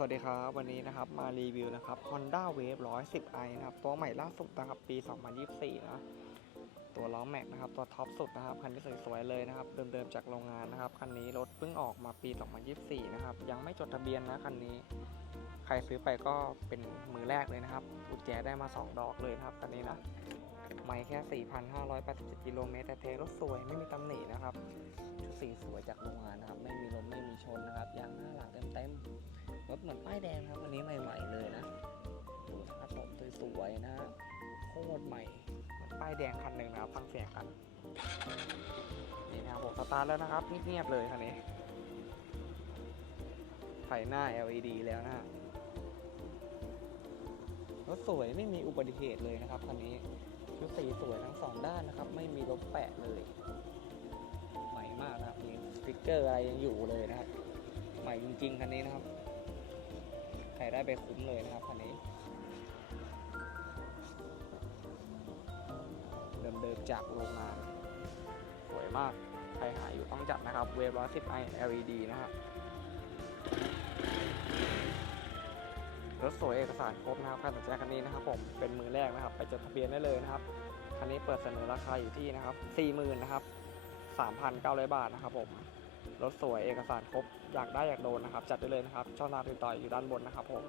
สวัสดีครับ วันนี้นะครับมารีวิวนะครับ Honda Wave 110i นะครับ ตัวใหม่ล่าสุดนะครับปี 2024 นะ ตัวล้อแม็กนะครับ ตัวท็อปสุดนะครับ คันนี้สวยๆเลยนะครับ เดิมๆจากโรงงานนะครับ คันนี้รถเพิ่งออกมาปี 2024 นะครับ ยังไม่จดทะเบียนนะคันนี้ ใครซื้อไปก็เป็นมือแรกเลยนะครับกุญแจได้มา 2 ดอกเลยนะครับคันนี้นะไม่แค่ 4,587กิโลเมตรแต่เทรถสวยไม่มีตำหนินะครับชุดสีสวยจากโรงงานนะครับ ไม่มีลมไม่มีชนนะครับยาง รถเหมือนป้ายแดงครับวันนี้ใหม่ๆเลยนะดูนะครับผมสวยๆนะโคตรใหม่ป้ายแดงคันหนึ่งนะครับฟังเสียงกันนี่นะครับผมสตาร์ทแล้วนะครับเงียบๆเลยคันนี้ไฟหน้า LED แล้วนะฮะรถสวยไม่มีอุบัติเหตุเลยนะครับคันนี้ชุดสีสวยทั้งสองด้านนะครับ ไม่มีรถแปะเลย ใหม่มากนะครับมีสติ๊กเกอร์อะไรยังอยู่เลยนะครับ ใหม่จริงๆคันนี้นะครับ ได้ไปคุ้มเลยนะครับคันนี้ เดิมๆจากโรงงาน สวยมาก ใครหาอยู่ต้องจัดนะครับ เวฟ110 i LED นะครับรถสวยเอกสารครบนะครับการตัดสินใจคันนี้นะครับผมเป็นมือแรกนะครับ ไปจดทะเบียนได้เลยนะครับคันนี้เปิดเสนอราคาอยู่ที่นะครับ40,000นะครับ3,900บาทนะครับผม รถสวยเอกสารครบอยากได้อยากโดนนะครับ จัดได้เลยนะครับ ช่องทางติดต่ออยู่ด้านบนนะครับผม